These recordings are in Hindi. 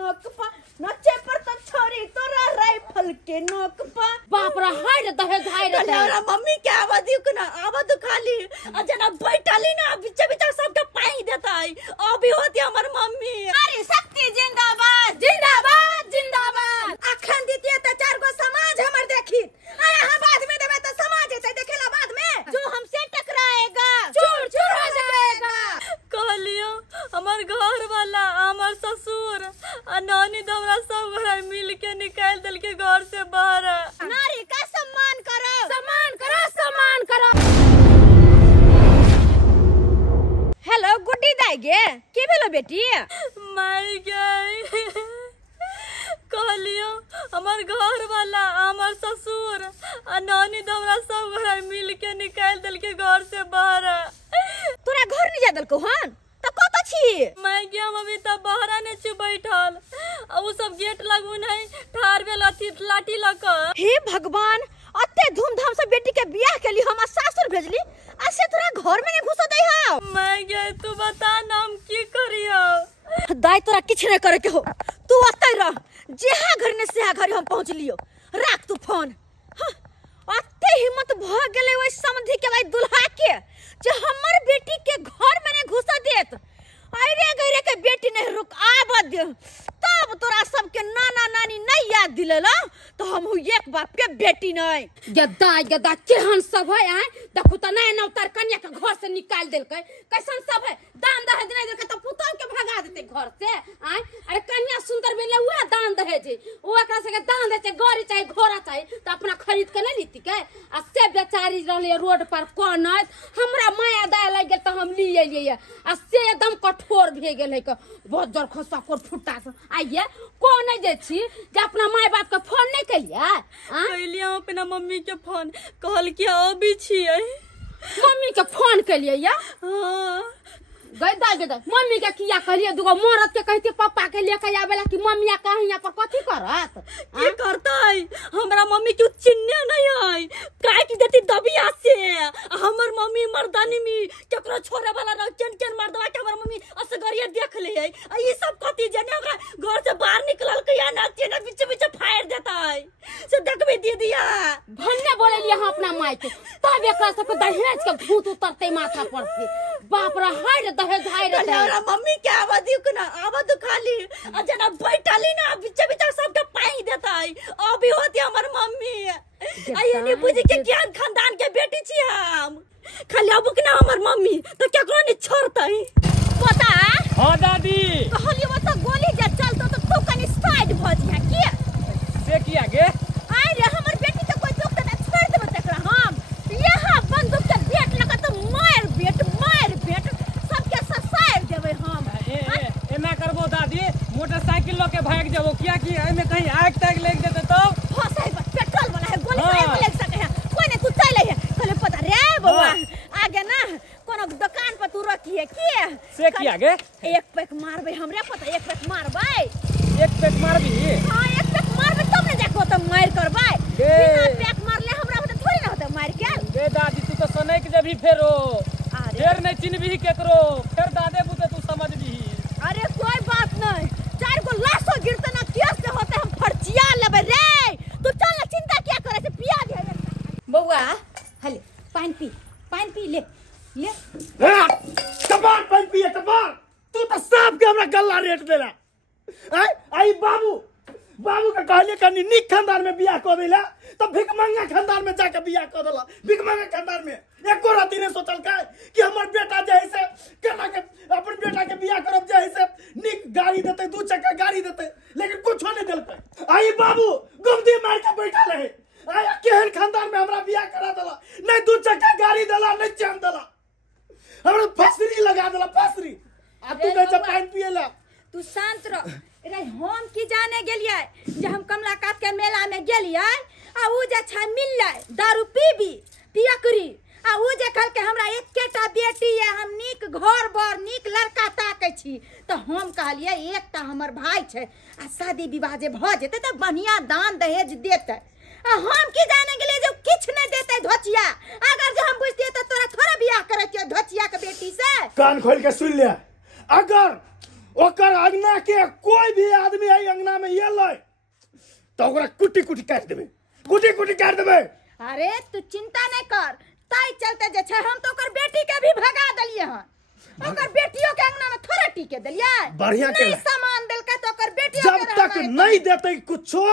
नोक पा नचे पर तो छोरी तोरा राइफल के नोक पा बाप रे हाय दहेज हाय रे तोरा मम्मी के आवाज ना आवाज खाली आ जना बैठाली ना बीच बीच सबके पाई देता है अभी होती हमर मम्मी। अरे शक्ति जिंदाबाद जिंदाबाद जिंदाबाद अखन दीती त चार गो समाज हमर देखी अरे हां बाद में देबे तो समाज है देखेला बाद में जो हमसे टकराएगा चूर चूर हो जाएगा। कहलियो हमर घर वाला हमर ससुर आ नानी दवरा सब घर मिल के निकाल दिल के घर से बाहर। नारी का सम्मान करो सम्मान करो सम्मान करो। हेलो गुड्डी दाई गे के भेलो बेटी माई गई कहलियो हमर घर वाला हमर ससुर आ नानी दवरा सब घर मिल के निकाल दिल के घर से बाहर। तोरा घर नहीं जा दलको हन त कत छी मैं गया अभी तब बाहर ने छु बैठल आ उ सब गेट लगू नहीं ठार भेल अथी लाठी लक। हे भगवान अत्ते धूमधाम से बेटी के बियाह के लिए हम सासुर भेजली आ से तोरा घर में नहीं घुस दई हां। मैं गया तू बता ना हम की करियो। दाई तोरा किछ नहीं करे के हो तू अत्ते रह जेहा घर ने सेहा घर हम पहुंच लियो राख तू फोन। अत्ते हिम्मत भ गेले ओइ समधि के भाई दुल्हा के जे हमर बेटी के घर में नहीं घुस देत। अरे गरे के बेटी नहीं रुक आबद तब तोरा सब के नाना नानी नहीं याद दिलेला तो हम एक बाप के बेटी नहीं। गदा केहन सब है आए देखो त नया नौतर कन्या के घर से निकाल देलकै कैसन सब है दान दहेज नहीं देलकै त पुतौह के भगा देते घर से आए। अरे कन्या सुंदर बेले हुआ दान दहेज ओ एकरा से दान दे छै गाड़ी चाहे घोड़ा चाहे त अपना खरीद के नहीं लीती के आ से बेचारी रहले रोड पर कोन हमरा माया दया लग गेल त हम लिए लिए आ से एकदम कठोर भे गेल है बहुत जोर खसा कोर फुट्टा से आइए कोन नहीं दे छी जे अपना माय बाप के फोन नहीं कलिया कहलिया अपना मम्मी के फोन कहल कि अभी छिए मम्मी के फोन कलिए या हां गदा मम्मी के किया कहलिए दुगो मरद के कहती पापा के लेके आवेला कि मम्मिया कहीं यहाँ पर कथी करत की करतै हमरा मम्मी के चिन्ह नहीं है काट देती दबिया से। हमर मम्मी मर्दानी में केकरो छोरे वाला न केन मर्दवा के हमर मम्मी असगरिया देख ले है ई सब कथी जने हमरा घर से बाहर निकलल के या ना तेना बीच बीच फाड़ देता है से देखबे दीदिया भन्ने बोलेलिए हम अपना माय के तब एकरा सब दहेज के भूत उतरते माथा पर से बाप रे हाय दहेज हाय रे तोरा मम्मी के आवाज ना आवाज खाली आ जना बैठाली ना बीच बीच सबके पाई देता है अभी होती हमर मम्मी आई नहीं बुझी के ज्ञान खानदान के बेटी छी हम खाली अब के ना हमर मम्मी तो केकरो नहीं छोड़तै पता। हां दादी कहलिए वो तो गोली जे चलतो तो तू कनी साइड भ जा के से किया गे आई रे हमर बेटी तो कोई दुख ना छोड़ देबे तकरा हम यहां बंदूक के बेट लगा तो मार बेट सबके ससार देबे हम। एना करबो दादी मोटरसाइकिल ल के भाग जाबो किया कि एमे कहीं आग तक लग जेते तो फसाई पेट्रोल वाला है गोली से लग सके है कोई नहीं तू चले है कहले पता रे बउआ आगे ना कोनो दुकान पर तू रखिए के से किया गे एक पैक मारबे हमरे पता एक पैक मारबे एक पैक मारबी हां एक पैक मारबे तब ना जाको त मार करबे बिना पैक मारले हमरा होते थोड़ी ना होते मार के गे दादी तू तो सनक जभी फेरो फेर नहीं चिन्हबी केकरो फिर दादे बुते तू समझबी। अरे कोई बात नहीं चार को लाशो गिरते ना केस से होते हम फर्चिया लेबे रे तू चल ना चिंता क्या करे से पिया दे बउआ हले पानी पी ले कबार पानी पिए कबार तू तो सांप के हमरा गल्ला रेट देला आई बाबू का कहले कनी निक खानदान में बियाह कर देला तो भिकमंगा खानदान में जाके बियाह कर देला भिकमंगा खानदान में एको राती ने सोचल का कि हमर बेटा जैसे केना के अपन बेटा के बियाह करब जैसे निक गाड़ी देते दू चक्का गाड़ी देते लेकिन कुछ नहीं देलकै। आई बाबू गुमदी मार के बैठा रहे आई केहन खानदान में हमरा बियाह करा देला नहीं दू चक्का गाड़ी देला नहीं चैन देला हमरा फसरी लगा देला फसरी आ तू कह जा पानी पिएला तू शांत रह रे हम की जाने गेलिए जे हम कमलाकात के मेला में गेलिए आ उ जे छ मिलले दारू पीबी पियकरी आ उ जे कहल के हमरा एकेटा बेटी है हम नीक घर बर नीक लड़का ताकै छी तो हम कहलिए एकटा हमर भाई छै आ शादी विवाह जे भ जेते त बढ़िया दान दहेज देते आ हम की जाने गेलिए जे किछ नहीं देते धोचिया अगर जे हम बुझतिए त तोरा थोड़ा बियाह करतिए धोचिया के बेटी से। कान खोल के सुन ले अगर ओकर अंगना के कोई भी आदमी आई अंगना में ये ले तो ओकरा कुटी कुटी काट देबे, कुटी कुटी काट देबे। अरे तू चिंता नहीं कर, ताई चलते जे छै हम तो ओकर बेटी के भी भगा दलिए हन। ओकर बेटियों के अंगना में थोड़ा टीके दलिए, बढ़िया नहीं सामान देलका तो ओकर बेटियों जब तक नहीं देते कुछो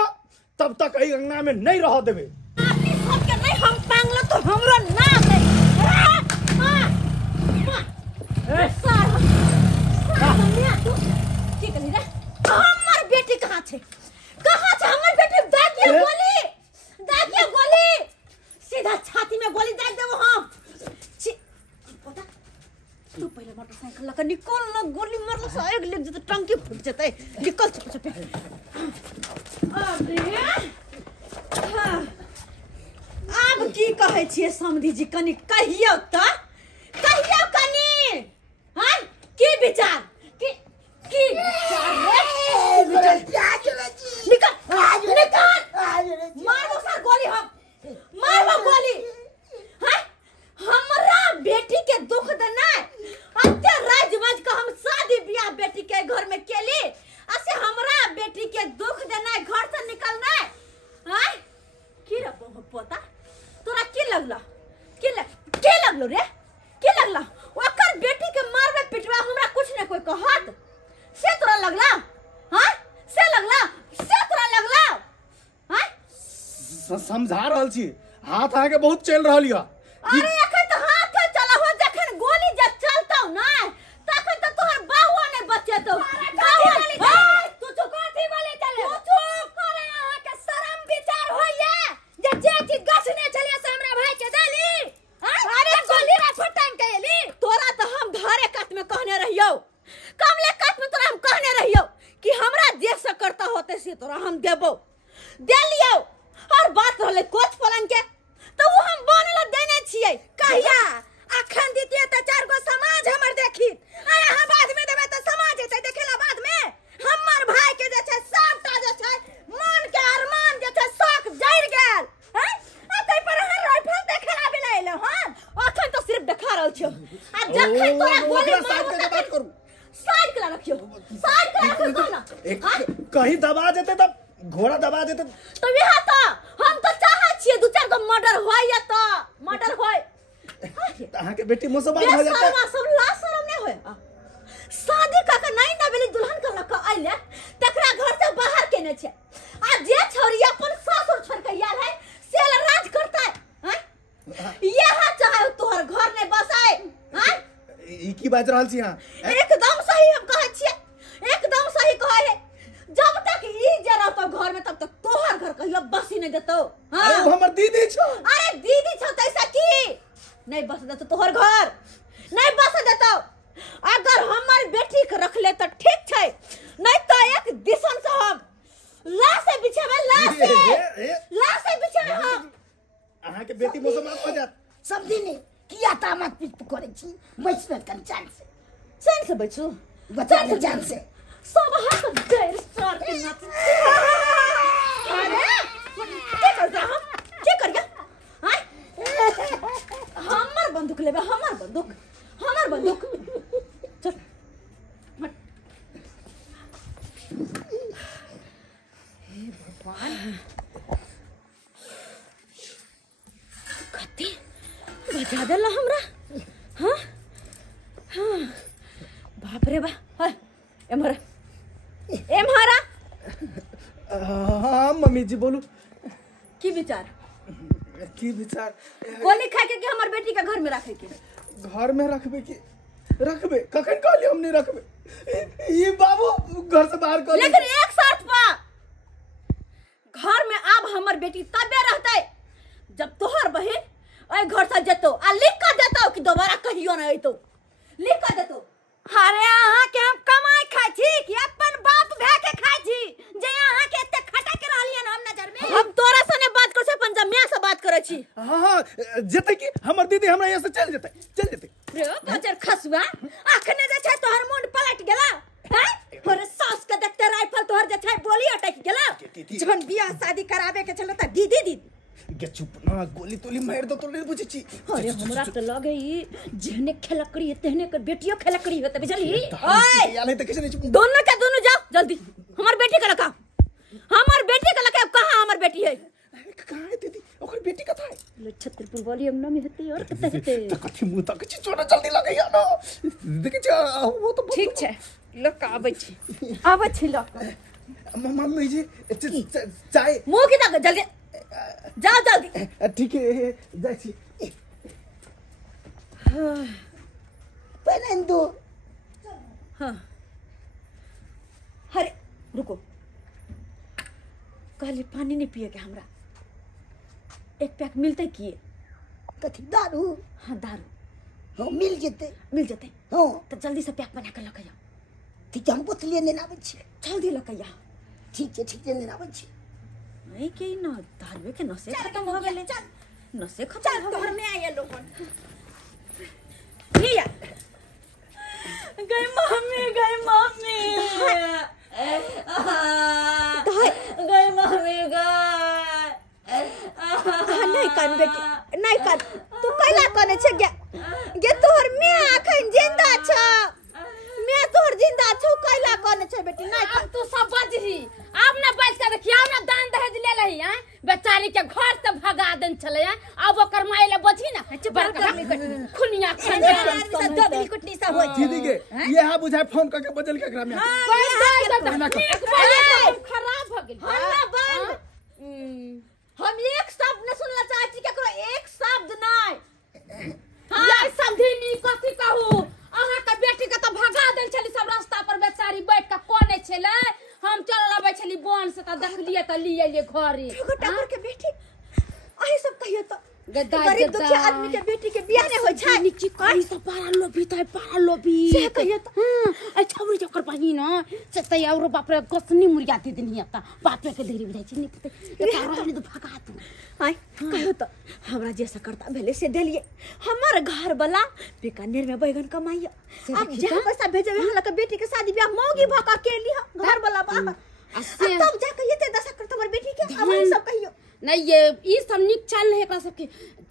तब तक ई अंगना में नहीं रह देबे। आदमी सब के नहीं हम पांगलो तो हमरो ना दे। की कहली रे? हमर बेटी कहाँ छे? कहाँ छे हमर बेटी? दागिया गोली, दागिया गोली, सीधा छाती में गोली दाग देबो हम। पता तू पहले मोटरसाइकिल लगा निकल ना, गोली मारला से एक लग जते टंकी फूट जते। निकल चुप चुप। अरे हाँ, अब की कहै छियै समधी जी? कनी कहियो त, कहियो कनी। हां की विचार? की विचार है? निकल निकल, मारबो सर गोली, हम मारबो गोली। हां हमरा बेटी के दुख देना अत्ते राजवंश का हम शादी बियाह बेटी के घर में केली, असे हमरा बेटी के दुख देना घर से निकलना। हां की रे पोता, तोरा की लगला? की लगलो रे? की लगला? ओकर बेटी के मारबे पिटबे हमरा कुछ न कोई कहत से तोरा लगला? हां से लगला? से तोरा लगला? हां समझा रहल छी, हाथ आगे बहुत चल रहल य। अरे एखन तो हाथ चला हो, जखन गोली जब चलतौ ना तखन तो तोहर बाहुआ ने बचेतौ। तू कथी बोले चले? तू करे अहाँ के शरम विचार होइए जे चीज गछने चलिए से हमरा भाई के देली। अरे गोली रा फटांग के एली। तोरा तो हम धारे काट में कहने रहियो, कमले काट में तोरा हम कहने रहियो कि हमरा जे से करता होते से तोरा हम देबो, देलियो। और बात रहले कोच पलंग के तो वो हम बनल देने छियै। कहिया अखन दितिए त 4 गो समाज हमर देखी, अरे हम बाद में देबे त समाज हेतै देखेला बाद में। हमर भाई के जे छै सबटा जे छै मन के अरमान जे छै शौक जड़ गेल। हैं तै पर हर राइफल देखेला बिलाइले हन, अखन तो सिर्फ देखा रहल छियो। आ जखन तोरा गोली साइड के बात करू, साइड के रखियो, साइड के रखियो ना। कहीं दबा देते तब घोड़ा दबा देते तो यह तो हम तो चाहे छियै 2-4 गो मर्डर होय या तो मर्डर होय। अहाँ के बेटी मुसलमान हो जाता। बेशर्मा सब लाश शर्म नहीं होय। शादी का के नहीं ना भेली, दुल्हन के लक आइले तकरा घर से बाहर केने छै। आ जे छोरी अपन सासुर छोड़ के आयल है से राज करता है। हैं यह चाहे तोहर घर ने बसाए। हैं ई की बात रहल छी? हां एकदम सही हम कहै छियै, एकदम सही कहै है। जब तक ई जे रहतो घर में तब तक तोहर घर कहियो बसी नहीं देतो। हां अरे वो हमर दीदी छो। अरे दीदी छौ तैसा की नहीं बस देतो तोहर घर, नहीं बस देतो। अगर हमर बेटी के रख ले तो ठीक छै, नहीं तो एक दिसन से हम लाश से बिछेबे, लाश से बिछेबे हम। अहाँ के बेटी मुसलमान हो जात। समझी नहीं किया तामत पिट करे छी, बैठबे कन चान से, चैन से बैठू, बचा के जान से सब हाथ देर स्टार के नाच। अरे क्या कर जा हम? क्या कर गया? हां हमर बंदूक लेबे, हमर बंदूक, हमर बंदूक। चल मत। हे भगवान, कति बजा देला हमरा। हां हां बाप रे बा। हाय एमहरा हाँ मम्मी जी बोलू। की विचार? की विचार? गोली खा के हमर बेटी के घर में रखे के? घर में रखबे की रखबे? कखन कहली हम नहीं रखबे? ई बाबू घर से बाहर कर। लेकिन एक शर्त पर, घर में अब हमर बेटी तबे रहते जब तोहर बहन ओइ घर से जेतो आ लिख के देतो कि दोबारा कहियो ना अइतो, लिख के देतो। अरे अहाँ के हम कमाई खाई छी कि अपन बाप भे के खाई छी जे अहाँ के एते खटा के रहलिए ना हम नजर में? हम तोरा सने बात कर से पंजाबिया से बात करे छी। हां जेते कि हमर दीदी हमरा यहाँ से चल जेते रे बचर खसुआ, अखने जे छै तोहर मुंड पलट गेला। हैं और सास के देखते राइफल तोहर जे छै बोली अटक गेला। जवन बियाह शादी करावे के चलो त दीदी गे चुप ना गोली तोली मार दो तो नहीं बुझे छी अरे हमरा तो लगे ई जेहने खेलकड़ी है तेहने कर बेटियो खेलकड़ी होते बुझली ओए याले त कैसे नहीं दोनों का दोनों जाओ जल्दी हमार बेटी का लगा हमार बेटी का लगा कहां हमार बेटी है कहां है दीदी ओकर बेटी का था छतरपुर वाली अंगना में हेते और कते हेते त कथि मुंह तक छी छोड़ा जल्दी लगे या ना देखे छ वो तो ठीक छे लोग आबै छी लोग मम्मी जी चाय मुंह की तक जल्दी जाओ जल्दी ठीक है जाय छी पहले दो हाँ अरे रुको कहले पानी नहीं पिए के हमरा एक पैक मिलते किए कथी दारू हाँ दारू हाँ मिल जेते हाँ तो जल्दी से पैक बना के लके जाओ ठीक है हम बोतलिए लेना आबै छी जल्दी लके जा ठीक है लेना आबै छी नहीं के ना दारू के नशे खत्म हो गेले नशे खत्म हो घर में आए लोगन लिया गई मम्मी गई मम्मी नहीं कान बेटी नहीं कान तू कैला कने छे गे तोहर मैं अखन जिंदा छ मैं तोहर जिंदा छु कैला कने छे बेटी नहीं अब तू सब बजही अब ना बच के देखिया ना दान दहेज ले लही हैं बेचारी के घर से भगा देन चले हैं अब ओकर माई ले बजी ना बड़का खुनिया खंडा दबली कुटनी सब हो दीदी के ये हा बुझाय फोन करके बदल के एकरा में खराब हो गेल हल्ला बंद हम एक शब्द न सुनला चाहै छी केकरो एक शब्द नहीं हां समझिनी कथि कहू अहाँ के बेटी के तो भगा देल छली सब रास्ता पर बेचारी बैठ के कोने छले हम चल आबै छली बोन से त देखलिए त लिए लिए घरे टाकर के बेटी अही सब कहियो तो गद्दा गरीब दुखिया आदमी के बेटी के बियाह नहीं होय छै नीचे कहीं से पारा लोभी त पारा लोभी से कहियो तो हां अच्छा बुरी जकर पानी न सतै और बाप रे कसनी मुर्गा दे देनी आता बापे के देरी बुझाई छी निकते कारण तो भगा तू आई कहियो तो हमरा जैसा करता भेले से देलिए हमर घर वाला बीकानेर में बैगन कमाइया अब जहां पैसा भेजे हमरा के बेटी के शादी ब्याह मौगी भका के लिया घर वाला बाहर तब जाके ये दशा करता हमर बेटी के अब सब कहियो नहीं ये ई सब निक चल है एकरा सबके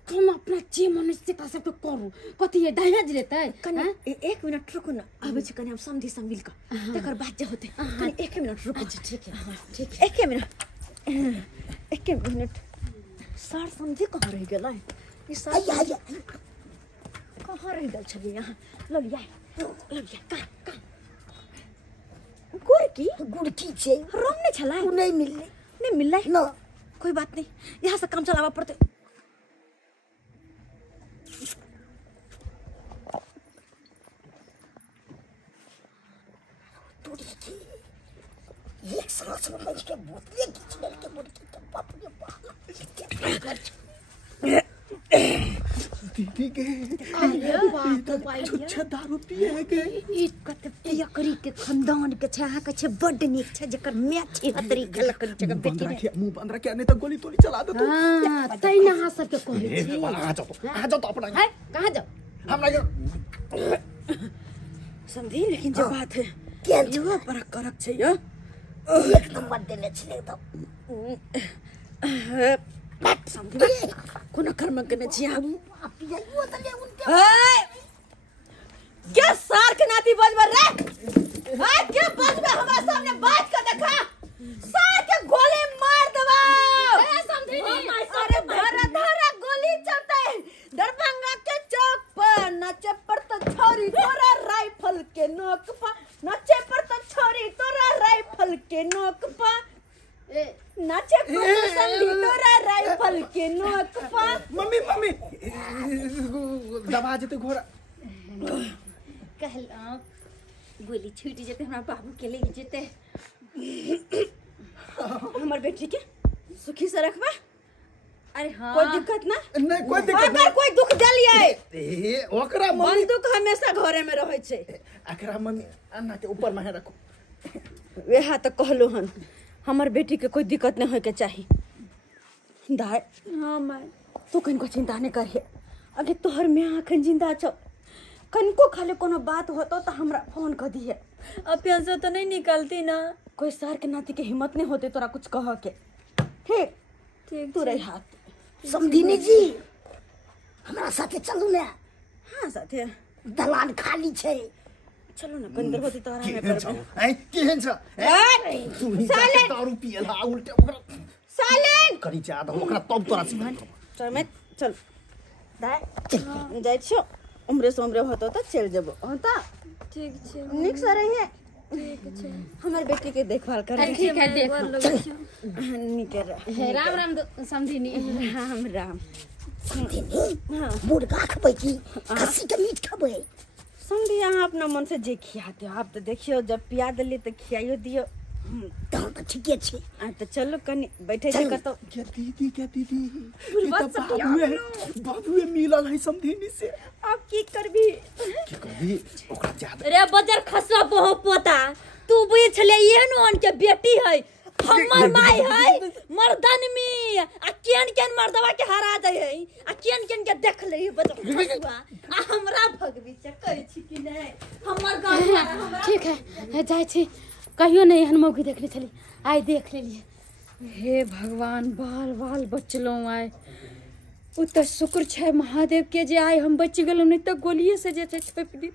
हम अपना जे मनुष्य का सबके करू कथि ये दहेज लेतै कने एक मिनट रुको ना आबै छै कने हम समझी सब मिल के तकर बाद जे होते कने एक मिनट रुको अच्छा ठीक है ठीक एक मिनट सर समझी कहाँ रह गेलै ई सर कहाँ रह गेल छली यहाँ ललिया का गुड़की छे रंग नहीं छला नहीं मिलले ना कोई बात नहीं यहाँ से काम चलावा पड़ते एक सांस में मज के बोतले खींच डाल के मुड़ के बाप रे बाप दीदी के छुच्छा दारू पिए के ई कते पियकरी के खानदान के छै अहाँ के छै बड नीक छै जकर मैच हतरी खेलकरी जगह बेटी रे मुंह बंद रखे नहीं तो गोली तोली चला दे तू हां तै ना हां सब के कहै छी आ जाओ तो अपना है कहां जाओ हमरा समझी लेकिन जो बात है क्या जो पर करक छै यो एक नंबर देले छले तो बात समझी कोना कर्म करने छी हम आप ये बोतले उनके क्या सार के नाती बजबर रे हां क्या बजबे हमरा सामने बात कर देखा सार के गोली मार देबा ए समझी अरे धरा गोली चलते दरभंगा के चौक पर नाचे पर तो छोरी तोरा राइफल के नोक पर नाचे पर तो छोरी तोरा राइफल के नोक पर नाचे पर तो संधी तोरा राइफल के नोक पर मम्मी दबा जेते घोड़ा कहला गोली छूट जेते हमरा बाबू के ले जेते हमर बेटी के सुखी से रखबा अरे हां कोई दिक्कत ना नहीं कोई दिक्कत अगर कोई दुख जलिए ए ओकरा मम्मी बंदूक हमेशा घरे में रहै छै एकरा मम्मी अन्ना के ऊपर में रखो वेहा तो कहलो हन हमर बेटी के कोई दिक्कत नहीं होय के चाहिए दाय हां माय तू कनको चिंता नहीं करिए अगे तोहर में आखन जिंदा छ कनको खाले कोनो बात होतो तो हमरा फोन कर दिए अब पैसा तो नहीं निकलती ना कोई सर के नाती के हिम्मत नहीं होते तोरा कुछ कह के ठीक ठीक तू रही हाथ समधिनी जी हमरा साथे चलू ने। हाँ साथे दलान खाली छै। चलो ना कंदर होती तोरा में केहन छ हैं केहन छ तू ही साले। दारू पियला उल्टे ओकरा सालेन करी जा द ओकरा तब तोरा सिखाई। चल मैं चल दाय जाय छो उम्रे से उम्रे होतो त चल जबो होता ठीक छे निक से रहिए ठीक छे हमर बेटी के देखभाल कर ठीक है देखो निक रह। राम राम समधिनी। राम राम। समधिनी मुर्गा खबै की खस्सी के मीट खबै? समझी यहाँ अपना मन से जे खियाते हो आप तो देखियो जब पिया दिली तो खियाइयो दियो। तहन तऽ ठीके छै। तो चलो कनी बैठे जे करतो क्या दीदी ये तो बाबूए मिलल है समधिनी से। अब की करबी की कहबी ओकरा ज्यादा रे बजर खसवा बहु पोता तू बुझ छले एहन ओन के बेटी है हमर माई है मर्दन में आ केन केन मर्दवा के हरा जाय है आ केन केन के देख ले बजर खसवा आ हमरा भगवी से कहै छी कि नै हमर गांव हमरा ठीक है जाय छी कहियो नहीं हन मौगी देखले चली आइ देख लेलिए। हे भगवान बाल बाल बचलो आइ उ त शुक्र छै महादेव के जे आइ हम बच गेलौ नहीं त गोलिये से जे छपि दी।